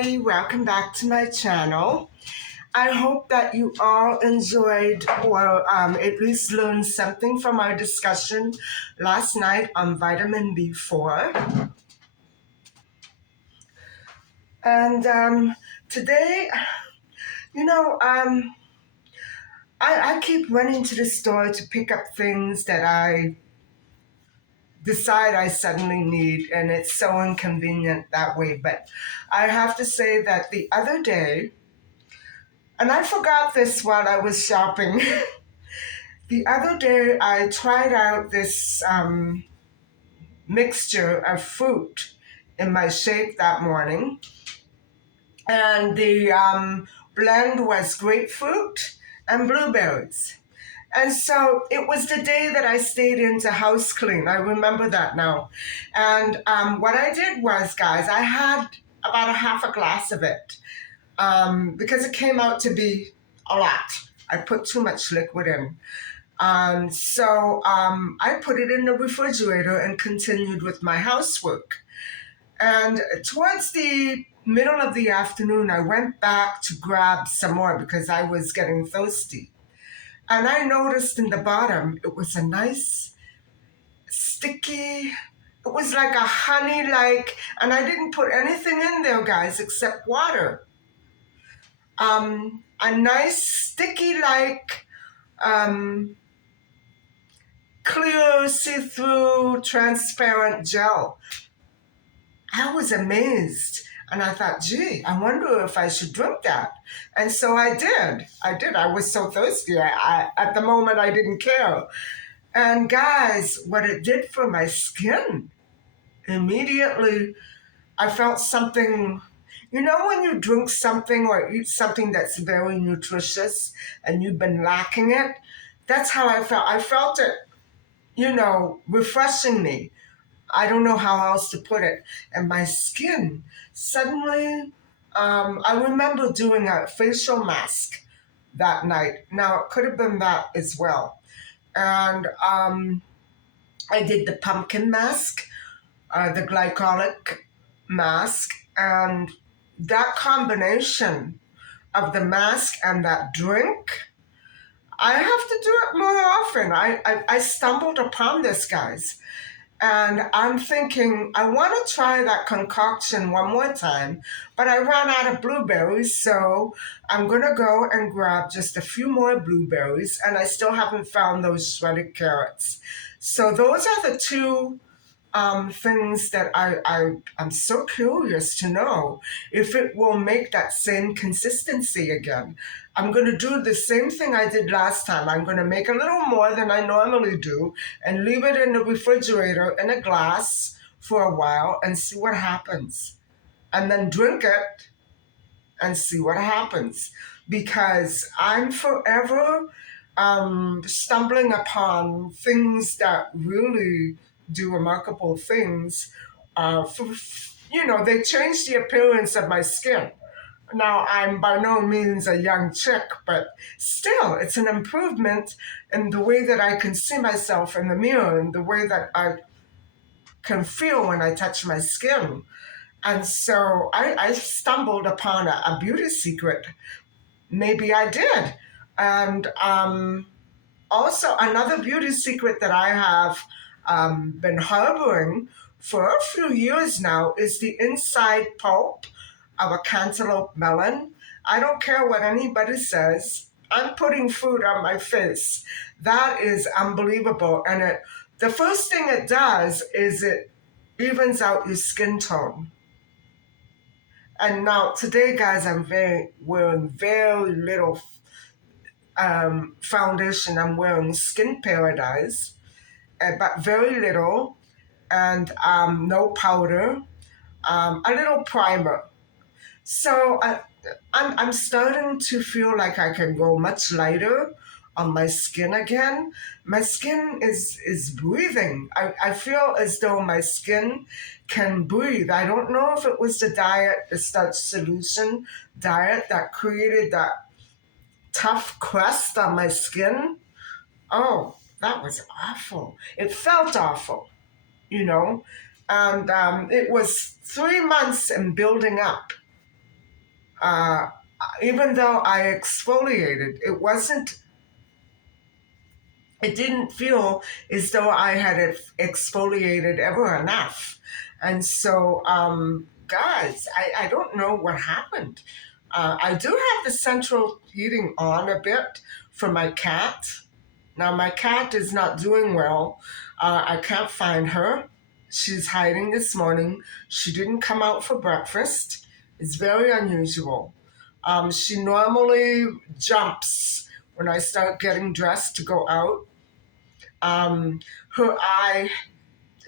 everybody, welcome back to my channel. I hope that you all enjoyed or at least learned something from our discussion last night on vitamin B4. And today, I keep running to the store to pick up things that I decide I suddenly need, and it's so inconvenient that way. But I have to say that the other day, and I forgot this while I was shopping. The other day, I tried out this mixture of fruit in my shake that morning. And the blend was grapefruit and blueberries. And so it was the day that I stayed in to house clean. I remember that now. And what I did was, guys, I had about a half a glass of it because it came out to be a lot. I put too much liquid in. So I put it in the refrigerator and continued with my housework. And towards the middle of the afternoon, I went back to grab some more because I was getting thirsty. And I noticed in the bottom, it was a nice, sticky, it was like a honey-like, and I didn't put anything in there, guys, except water. A nice, sticky-like, clear, see-through, transparent gel. I was amazed. And I thought, gee, I wonder if I should drink that. And so I did. I was so thirsty. At the moment, I didn't care. And guys, what it did for my skin, immediately, I felt something. You know when you drink something or eat something that's very nutritious and you've been lacking it? That's how I felt. I felt it, refreshing me. I don't know how else to put it. And my skin, suddenly, I remember doing a facial mask that night. Now, it could have been that as well. And I did the pumpkin mask, the glycolic mask, and that combination of the mask and that drink, I have to do it more often. I stumbled upon this, guys. And I'm thinking, I want to try that concoction one more time, but I ran out of blueberries, so I'm going to go and grab just a few more blueberries, and I still haven't found those shredded carrots. So those are the two things that I'm so curious to know if it will make that same consistency again. I'm going to do the same thing I did last time. I'm going to make a little more than I normally do and leave it in the refrigerator in a glass for a while and see what happens. And then drink it and see what happens. Because I'm forever stumbling upon things that really do remarkable things. They change the appearance of my skin. Now, I'm by no means a young chick, but still, it's an improvement in the way that I can see myself in the mirror and the way that I can feel when I touch my skin. And so I stumbled upon a beauty secret. Maybe I did. And also, another beauty secret that I have been harboring for a few years now is the inside pulp of a cantaloupe melon. I don't care what anybody says. I'm putting food on my face. That is unbelievable. And the first thing it does is it evens out your skin tone. And now today, guys, I'm wearing very little foundation. I'm wearing Skin Paradise, but very little, and no powder, a little primer. So I'm starting to feel like I can go much lighter on my skin again. My skin is breathing. I feel as though my skin can breathe. I don't know if it was the diet, the starch solution diet that created that tough crust on my skin. Oh, that was awful. It felt awful, And it was 3 months in building up. Uh, Even though I exfoliated, it didn't feel as though I had exfoliated ever enough. And so, guys, I don't know what happened. I do have the central heating on a bit for my cat. Now, my cat is not doing well. I can't find her. She's hiding this morning. She didn't come out for breakfast. It's very unusual. She normally jumps when I start getting dressed to go out. Um, Her eye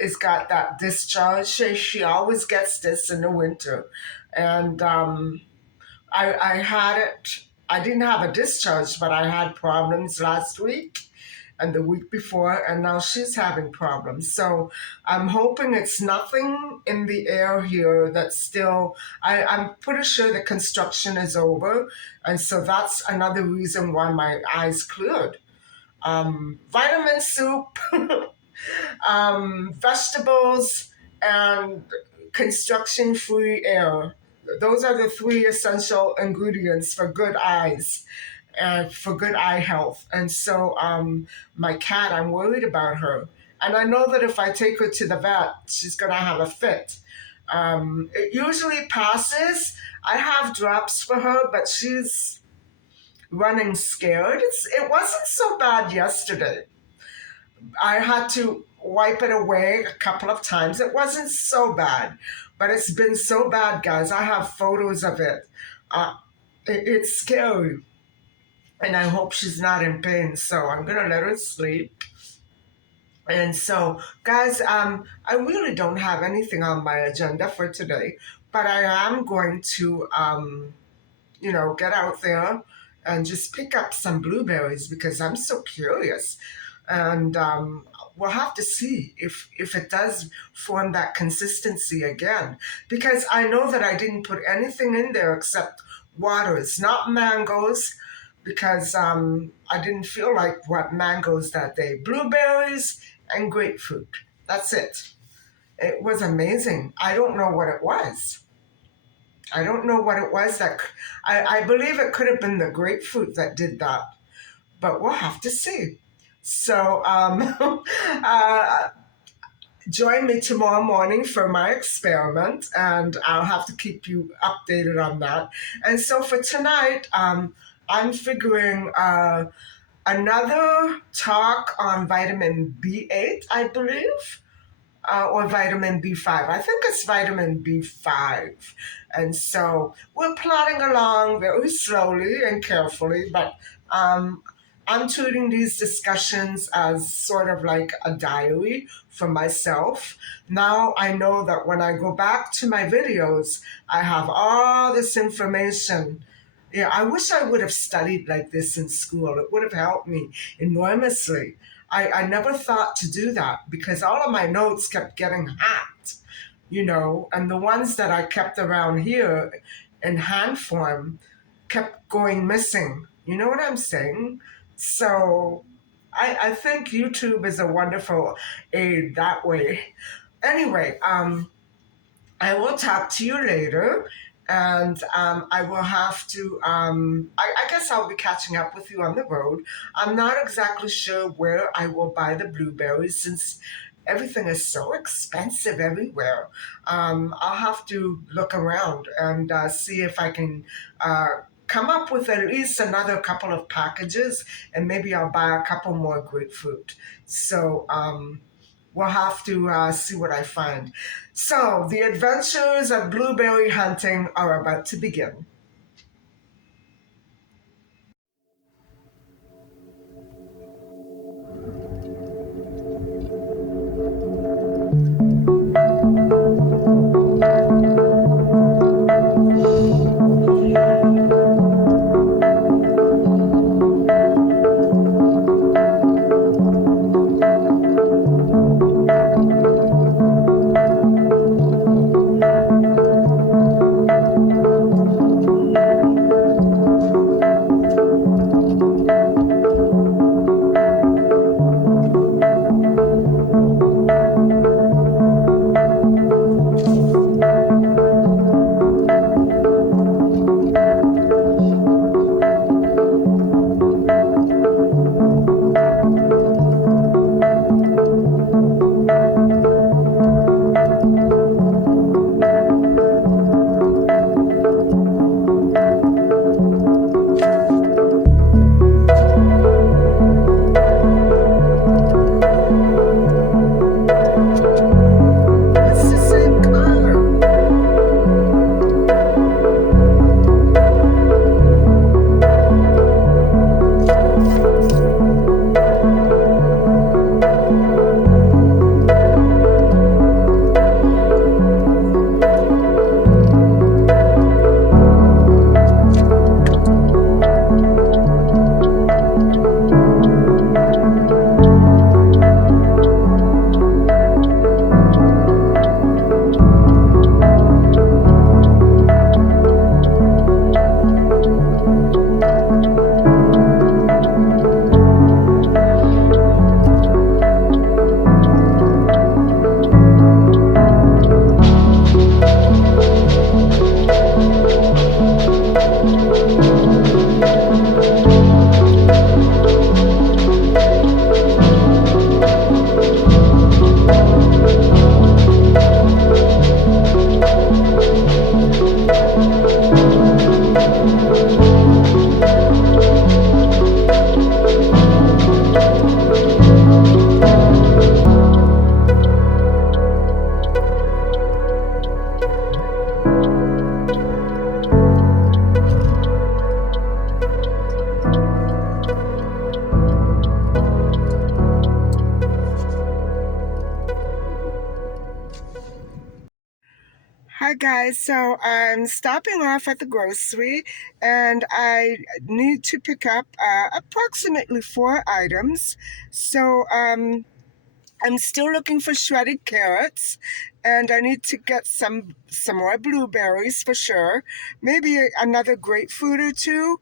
has got that discharge. She always gets this in the winter. And I had it, I didn't have a discharge, but I had problems last week and the week before, and now she's having problems. So I'm hoping it's nothing in the air here that's still, I'm pretty sure the construction is over. And so that's another reason why my eyes cleared. Vitamin soup, vegetables, and construction free air. Those are the three essential ingredients for good eyes and for good eye health. And so, my cat, I'm worried about her. And I know that if I take her to the vet, she's going to have a fit. It usually passes. I have drops for her, but she's running scared. It wasn't so bad yesterday. I had to wipe it away a couple of times. It wasn't so bad, but it's been so bad, guys. I have photos of it. Uh, it's scary, and I hope she's not in pain. So I'm gonna let her sleep. And so, guys, I really don't have anything on my agenda for today, but I am going to, get out there and just pick up some blueberries because I'm so curious. And we'll have to see if it does form that consistency again. Because I know that I didn't put anything in there except water. It's not mangoes because I didn't feel like what mangoes that day. Blueberries and grapefruit. That's it. It was amazing. I don't know what it was. I don't know what it was that I believe it could have been the grapefruit that did that, but we'll have to see. So join me tomorrow morning for my experiment, and I'll have to keep you updated on that. And so for tonight, I'm figuring another talk on vitamin B8, I believe, or vitamin B5. I think it's vitamin B5. And so we're plodding along very slowly and carefully, but I'm treating these discussions as sort of like a diary for myself. Now I know that when I go back to my videos, I have all this information. Yeah, I wish I would have studied like this in school. It would have helped me enormously. I never thought to do that because all of my notes kept getting hacked, and the ones that I kept around here in hand form kept going missing. You know what I'm saying? So I think YouTube is a wonderful aid that way. Anyway, I will talk to you later, and I will have to, I guess I'll be catching up with you on the road. I'm not exactly sure where I will buy the blueberries since everything is so expensive everywhere. I'll have to look around and see if I can come up with at least another couple of packages, and maybe I'll buy a couple more grapefruit. So, we'll have to see what I find. So, the adventures of blueberry hunting are about to begin. guys, so I'm stopping off at the grocery and I need to pick up approximately 4 items. So I'm still looking for shredded carrots and I need to get some more blueberries for sure. Maybe another grapefruit or two.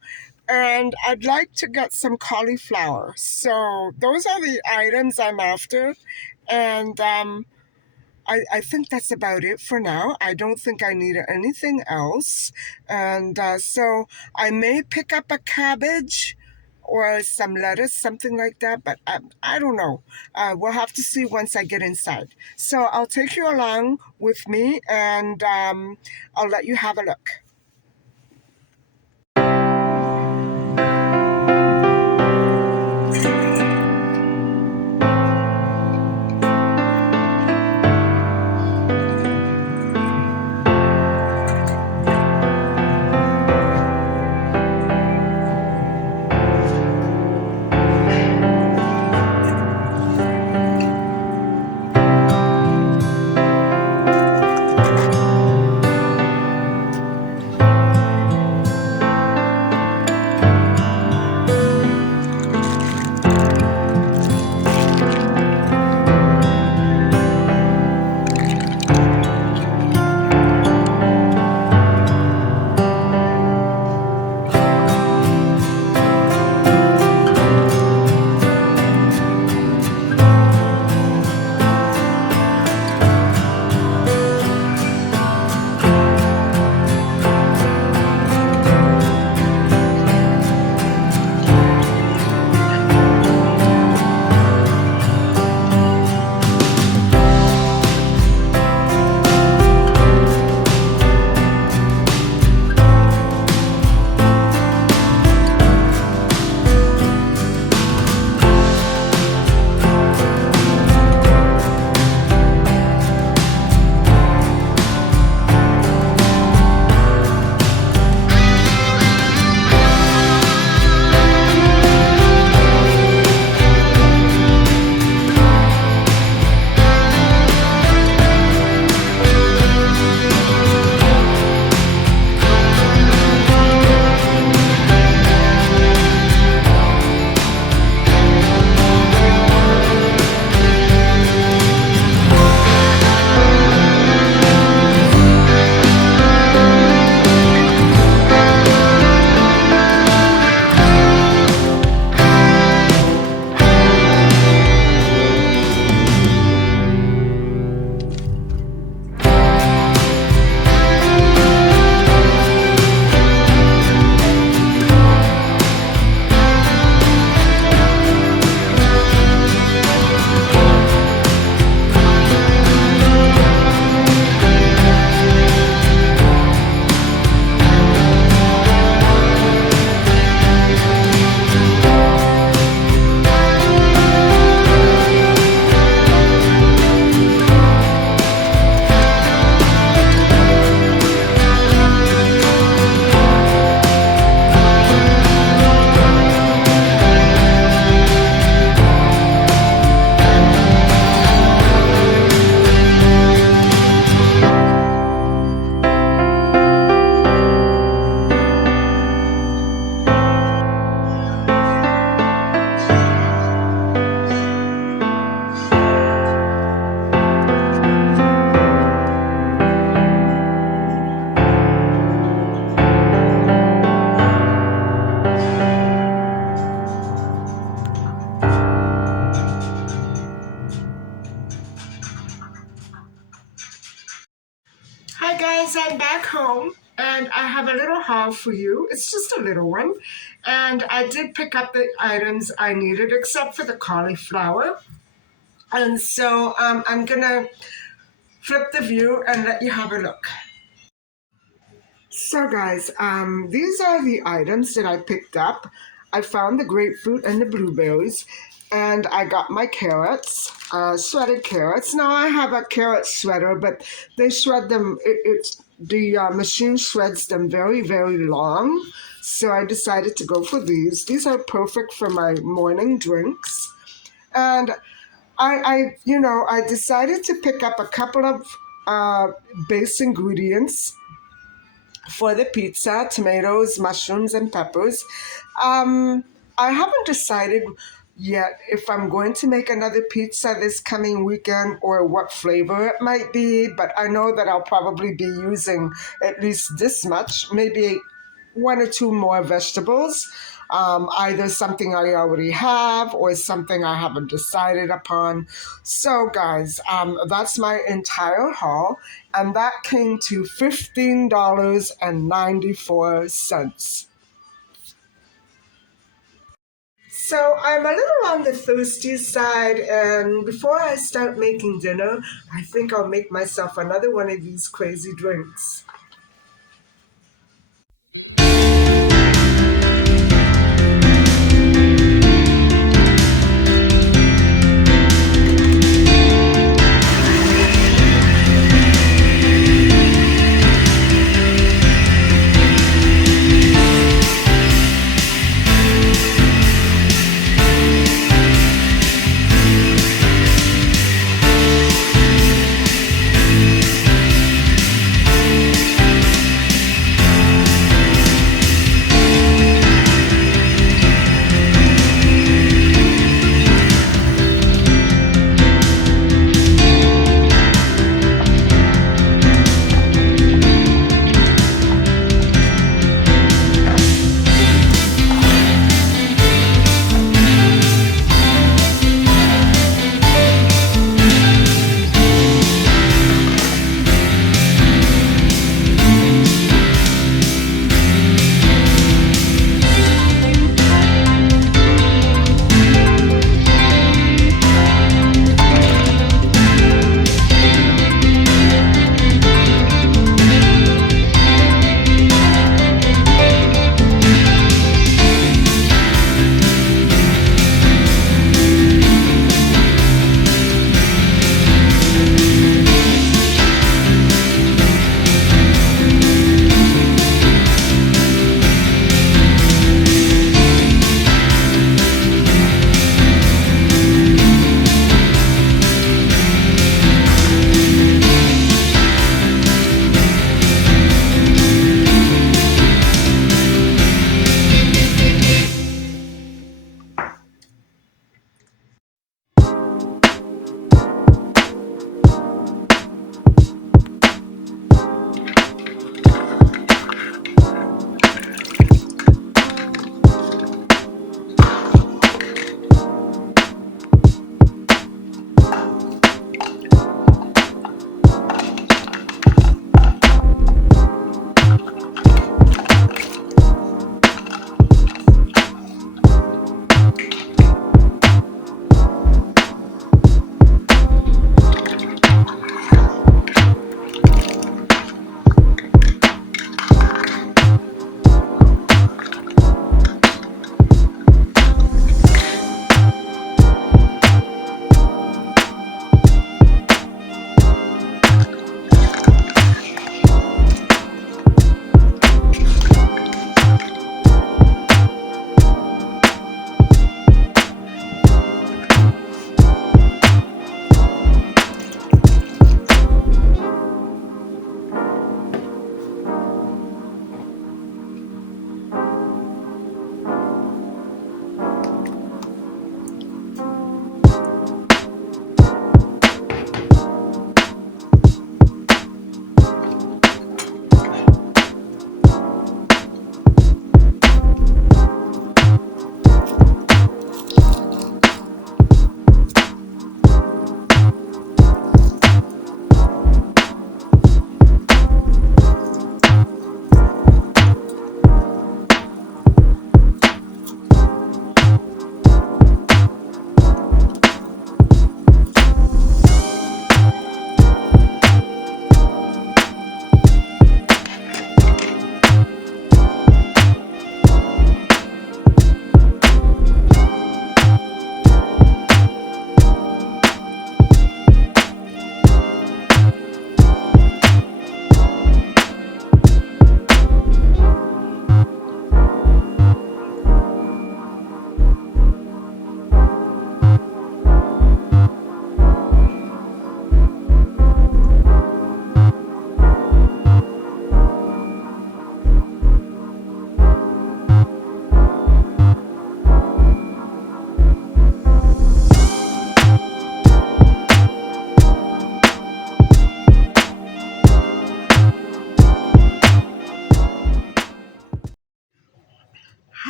And I'd like to get some cauliflower. So those are the items I'm after. And I think that's about it for now. I don't think I need anything else. And so I may pick up a cabbage or some lettuce, something like that, but I don't know. We'll have to see once I get inside. So I'll take you along with me and I'll let you have a look. Hi guys, I'm back home and I have a little haul for you. It's just a little one. And I did pick up the items I needed except for the cauliflower. And so I'm gonna flip the view and let you have a look. So guys, these are the items that I picked up. I found the grapefruit and the blueberries, and I got my carrots, shredded carrots. Now I have a carrot shredder, but they shred them, the machine shreds them very, very long. So I decided to go for these. These are perfect for my morning drinks. And I decided to pick up a couple of uh, base ingredients for the pizza: tomatoes, mushrooms, and peppers. Um, I haven't decided yet if I'm going to make another pizza this coming weekend or what flavor it might be, but I know that I'll probably be using at least this much, maybe one or two more vegetables. Either something I already have or something I haven't decided upon. So, guys, that's my entire haul, and that came to $15.94. So I'm a little on the thirsty side, and before I start making dinner, I think I'll make myself another one of these crazy drinks.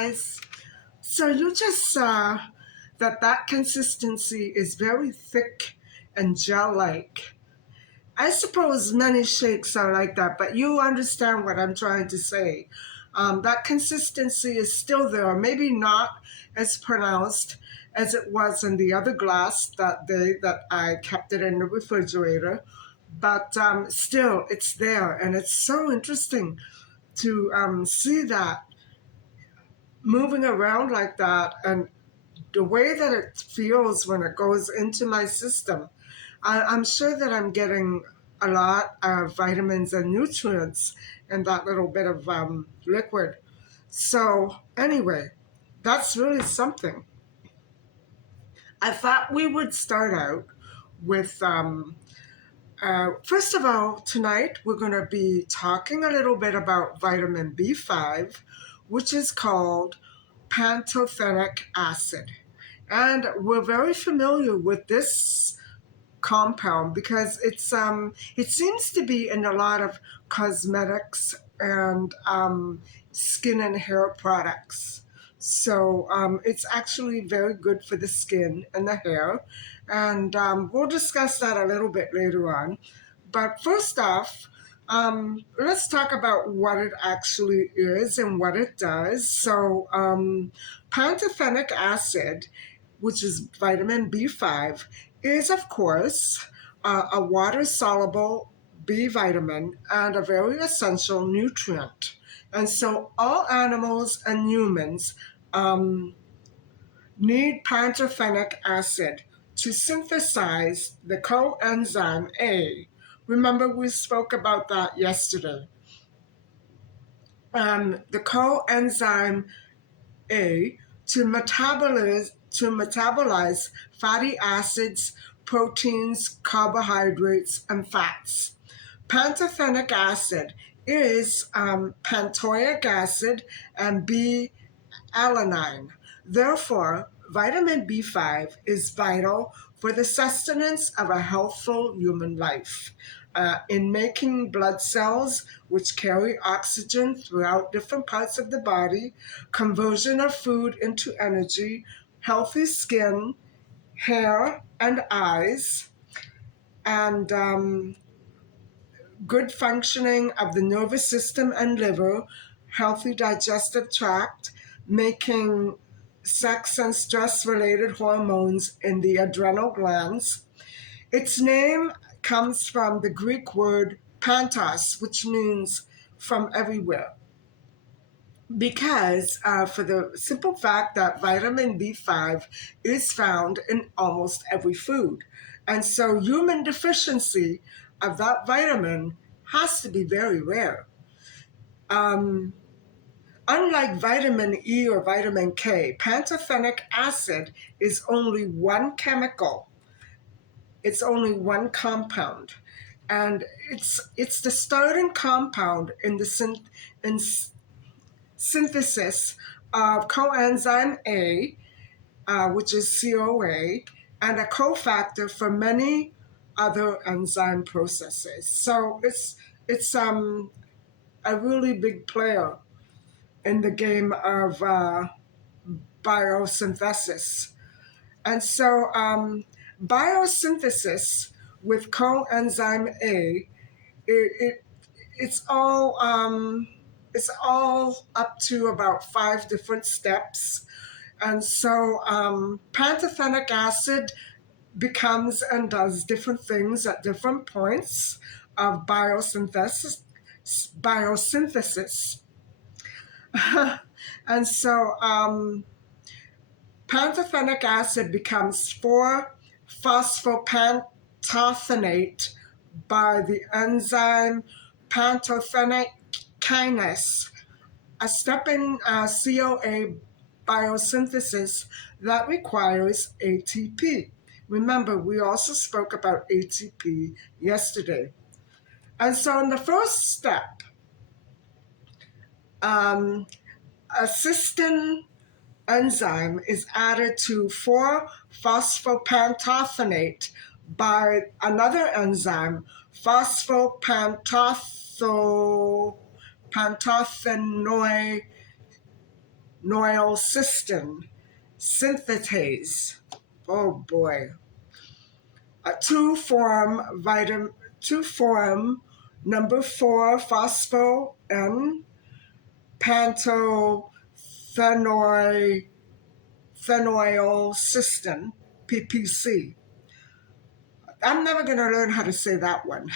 guys. So you just saw that consistency is very thick and gel-like. I suppose many shakes are like that, but you understand what I'm trying to say. That consistency is still there, maybe not as pronounced as it was in the other glass that day that I kept it in the refrigerator, but still it's there, and it's so interesting to see that moving around like that and the way that it feels when it goes into my system. I'm sure that I'm getting a lot of vitamins and nutrients in that little bit of liquid. So, anyway, that's really something. I thought we would start out with, first of all, tonight we're going to be talking a little bit about vitamin B5, which is called pantothenic acid. And we're very familiar with this compound because it seems to be in a lot of cosmetics and skin and hair products. So it's actually very good for the skin and the hair, and we'll discuss that a little bit later on. But first off, let's talk about what it actually is and what it does. So pantothenic acid, which is vitamin B5, is, of course, a water soluble B vitamin and a very essential nutrient. And so, all animals and humans need pantothenic acid to synthesize the coenzyme A. Remember, we spoke about that yesterday. The coenzyme A to metabolize fatty acids, proteins, carbohydrates, and fats. Pantothenic acid is pantoic acid and B-alanine. Therefore, vitamin B5 is vital for the sustenance of a healthful human life. In making blood cells, which carry oxygen throughout different parts of the body, conversion of food into energy, healthy skin, hair, and eyes, and good functioning of the nervous system and liver, healthy digestive tract, making sex and stress related hormones in the adrenal glands. Its name comes from the Greek word pantos, which means from everywhere. Because for the simple fact that vitamin B5 is found in almost every food. And so human deficiency of that vitamin has to be very rare. Um, Unlike vitamin E or vitamin K, pantothenic acid is only one chemical. It's only one compound. And it's the starting compound in the in synthesis of coenzyme A, which is CoA, and a cofactor for many other enzyme processes. So it's a really big player in the game of biosynthesis. And so biosynthesis with coenzyme A, it it's all up to about 5 different steps. And so pantothenic acid becomes and does different things at different points of biosynthesis. And so pantothenic acid becomes 4-phosphopantotheniate by the enzyme pantothenicase, a step in CoA biosynthesis that requires ATP. Remember, we also spoke about ATP yesterday. And so in the first step, a cysteine enzyme is added to 4-phosphopantothenate by another enzyme, phosphopantothenoate synthetase. Oh boy. To form number 4 phospho N pantothenoyl cystine, PPC. I'm never going to learn how to say that one.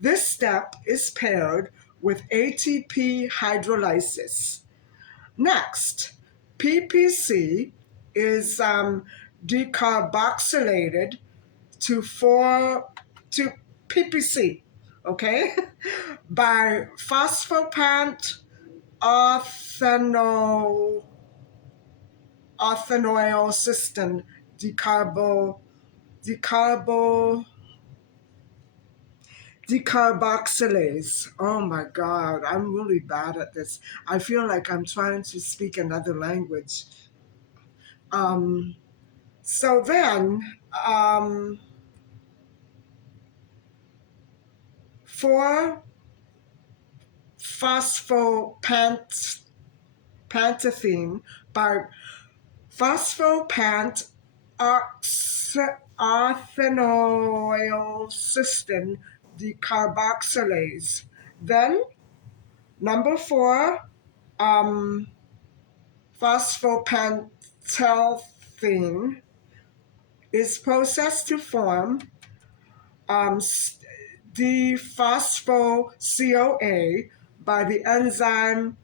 This step is paired with ATP hydrolysis. Next, PPC is decarboxylated to PPC, okay, by phosphopant orthanoyl cystine decarboxylase. Oh my God, I'm really bad at this. I feel like I'm trying to speak another language. So then, for phosphopantothene by phosphopant orthanoyl cystine decarboxylase. Then number 4, phosphopantothene is processed to form dephospho-CoA by the enzyme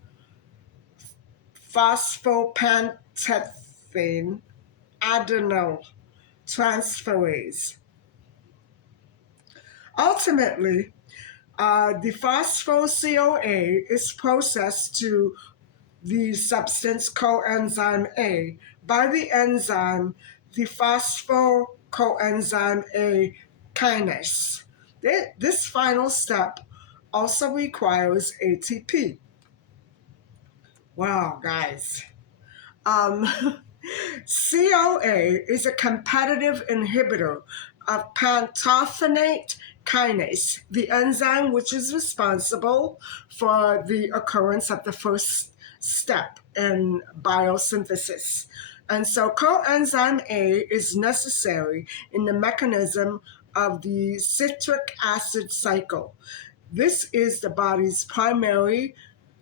phosphopantothene adenyl transferase. Ultimately, the phospho-CoA is processed to the substance coenzyme A by the enzyme the phosphocoenzyme A-Kinase. This final step also requires ATP. Wow, guys. CoA is a competitive inhibitor of pantothenate kinase, the enzyme which is responsible for the occurrence of the first step in biosynthesis. And so coenzyme A is necessary in the mechanism of the citric acid cycle. This is the body's primary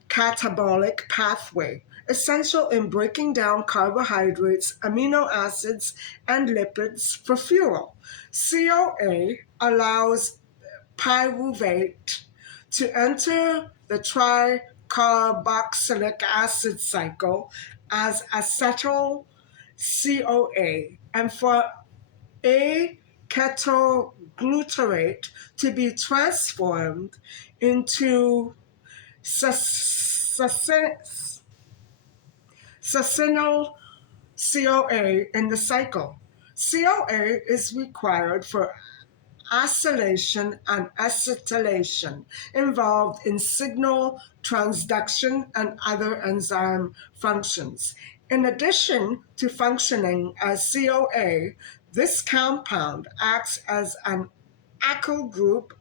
catabolic pathway, essential in breaking down carbohydrates, amino acids, and lipids for fuel. CoA allows pyruvate to enter the tricarboxylic acid cycle as acetyl-CoA, and for a-ketoglutarate to be transformed into succinyl-CoA in the cycle. CoA is required for acylation and acetylation involved in signal transduction and other enzyme functions. In addition to functioning as CoA, this compound acts as an acyl group,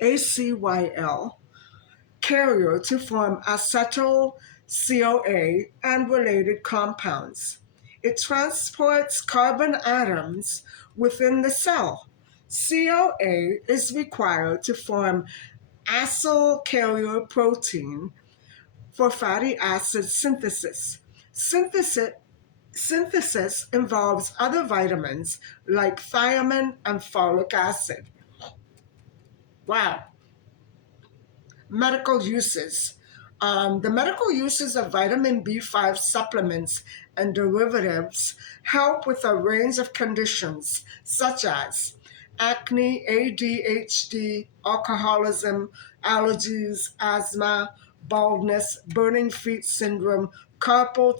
ACYL, carrier to form acetyl-CoA and related compounds. It transports carbon atoms within the cell. CoA is required to form acyl carrier protein for fatty acid synthesis. Synthesis involves other vitamins like thiamine and folic acid. Wow. Medical uses. The medical uses of vitamin B5 supplements and derivatives help with a range of conditions such as acne, ADHD, alcoholism, allergies, asthma, baldness, burning feet syndrome, carpal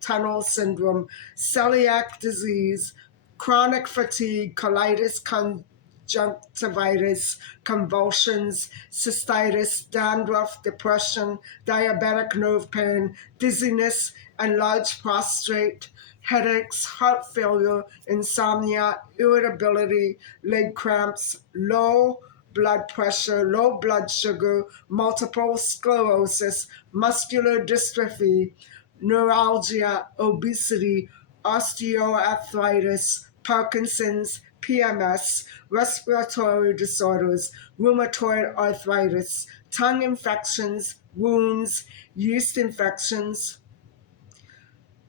tunnel syndrome, celiac disease, chronic fatigue, colitis, conjunctivitis, convulsions, cystitis, dandruff, depression, diabetic nerve pain, dizziness, enlarged prostate, headaches, heart failure, insomnia, irritability, leg cramps, low blood pressure, low blood sugar, multiple sclerosis, muscular dystrophy, neuralgia, obesity, osteoarthritis, Parkinson's, PMS, respiratory disorders, rheumatoid arthritis, tongue infections, wounds, yeast infections.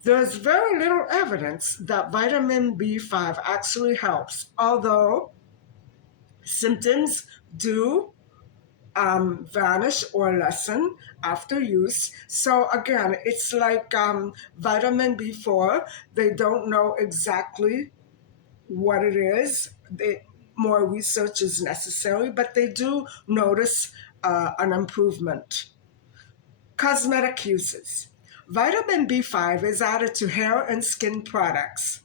There's very little evidence that vitamin B5 actually helps, although symptoms do vanish or lessen after use. So again, it's like vitamin B4. They don't know exactly what it is. More research is necessary, but they do notice an improvement. Cosmetic uses. Vitamin B5 is added to hair and skin products.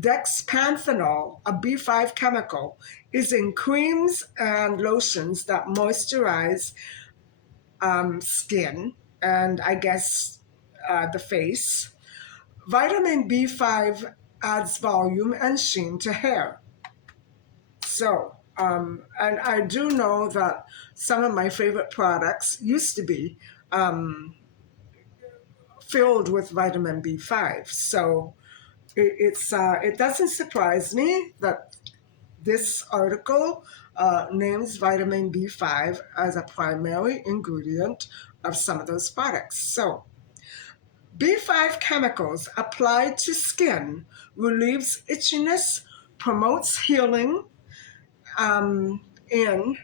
Dexpanthenol, a B5 chemical, is in creams and lotions that moisturize skin and I guess the face. Vitamin B5 adds volume and sheen to hair. So, and I do know that some of my favorite products used to be filled with vitamin B5. So it doesn't surprise me that this article names vitamin B5 as a primary ingredient of some of those products. So B5 chemicals applied to skin relieves itchiness, promotes healing in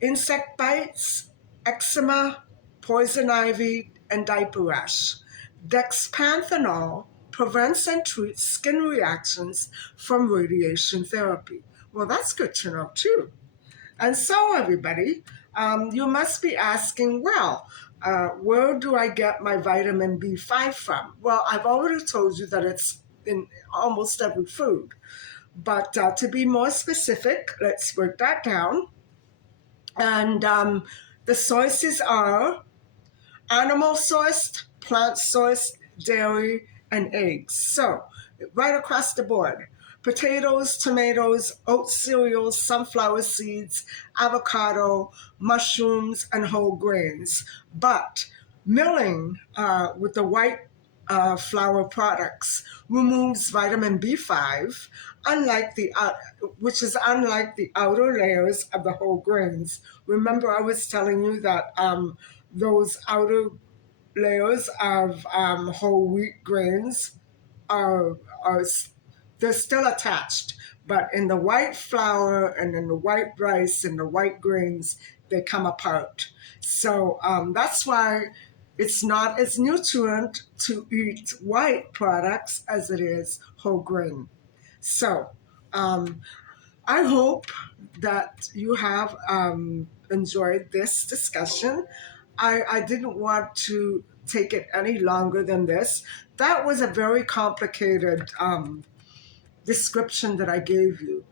insect bites, eczema, poison ivy, and diaper rash. Dexpanthenol prevents and treats skin reactions from radiation therapy. Well, that's good to know too. And so, everybody, you must be asking, well, where do I get my vitamin B5 from? Well, I've already told you that it's in almost every food. But to be more specific, let's break that down. And the sources are animal sourced, plant sourced, dairy, and eggs. So, right across the board potatoes, tomatoes, oat cereals, sunflower seeds, avocado, mushrooms, and whole grains. But milling with the white flour products removes vitamin B5, which is unlike the outer layers of the whole grains. Remember, I was telling you that those outer layers of whole wheat grains are they're still attached, but in the white flour and in the white rice and the white grains, they come apart. So that's why it's not as nutrient to eat white products as it is whole grain. So I hope that you have enjoyed this discussion. I didn't want to take it any longer than this. That was a very complicated description that I gave you.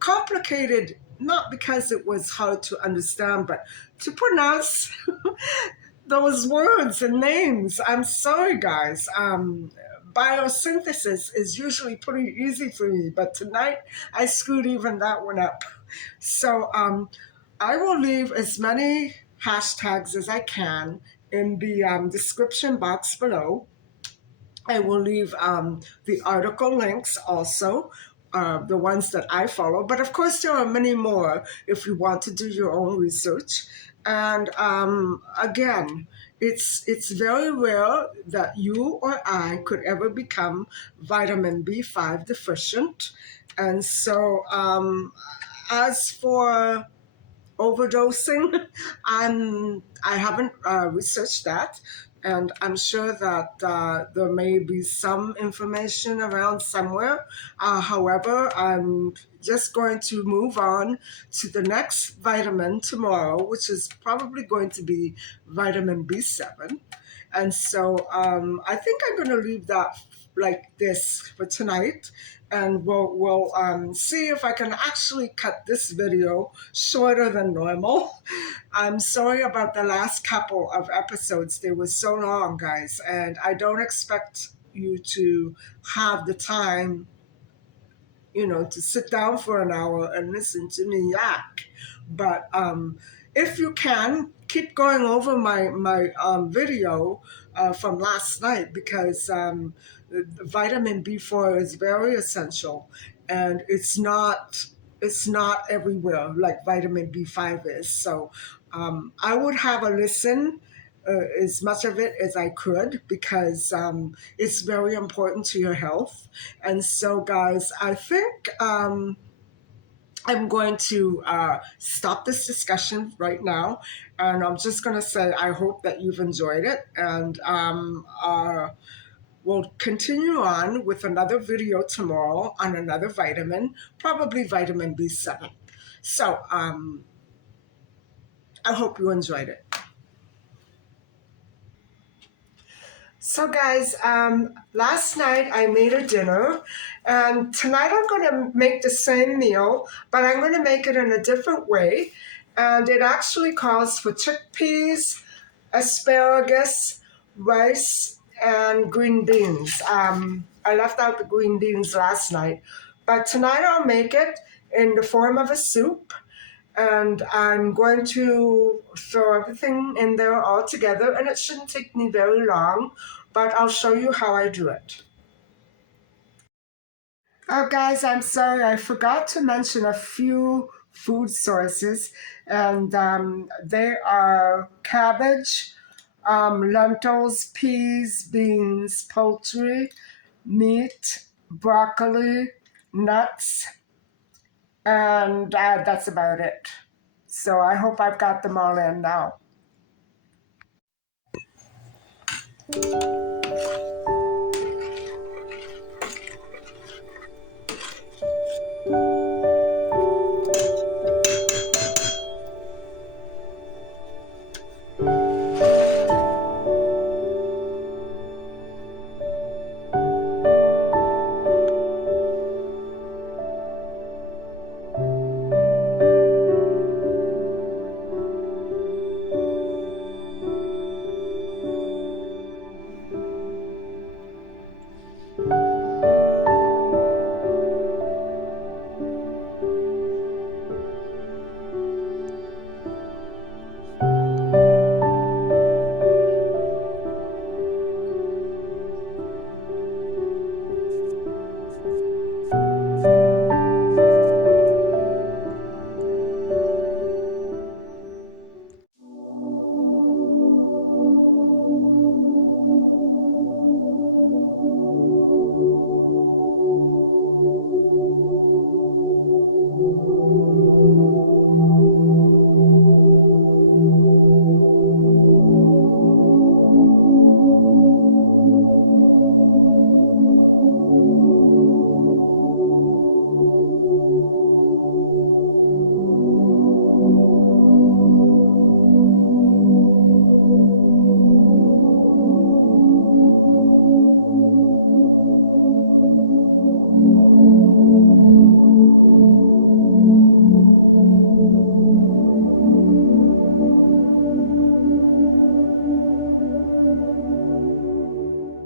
Complicated not because it was hard to understand, but to pronounce those words and names. I'm sorry, guys. Biosynthesis is usually pretty easy for me, but tonight I screwed even that one up. So I will leave as many hashtags as I can in the description box below. I will leave the article links also, the ones that I follow. But of course, there are many more if you want to do your own research. And again, it's very rare that you or I could ever become vitamin B5 deficient. And so, as for overdosing, I haven't researched that, and I'm sure that there may be some information around somewhere. However, I'm just going to move on to the next vitamin tomorrow, which is probably going to be vitamin B7. And so I think I'm going to leave that like this for tonight, and we'll see if I can actually cut this video shorter than normal. I'm sorry about the last couple of episodes. They were so long, guys, and I don't expect you to have the time to sit down for an hour and listen to me yak. But if you can, keep going over my video from last night, because the vitamin B4 is very essential, and it's not everywhere like vitamin B5 is. So I would have a listen, as much of it as I could, because it's very important to your health. And so, guys, I think I'm going to stop this discussion right now. And I'm just going to say, I hope that you've enjoyed it. And we'll continue on with another video tomorrow on another vitamin, probably vitamin B7. So I hope you enjoyed it. So, guys, last night I made a dinner, and tonight I'm going to make the same meal, but I'm going to make it in a different way. And it actually calls for chickpeas, asparagus, rice, and green beans. I left out the green beans last night, but tonight I'll make it in the form of a soup, and I'm going to throw everything in there all together, and it shouldn't take me very long, but I'll show you how I do it. Oh, guys, I'm sorry, I forgot to mention a few food sources, and they are cabbage, lentils, peas, beans, poultry, meat, broccoli, nuts, and that's about it. So I hope I've got them all in now.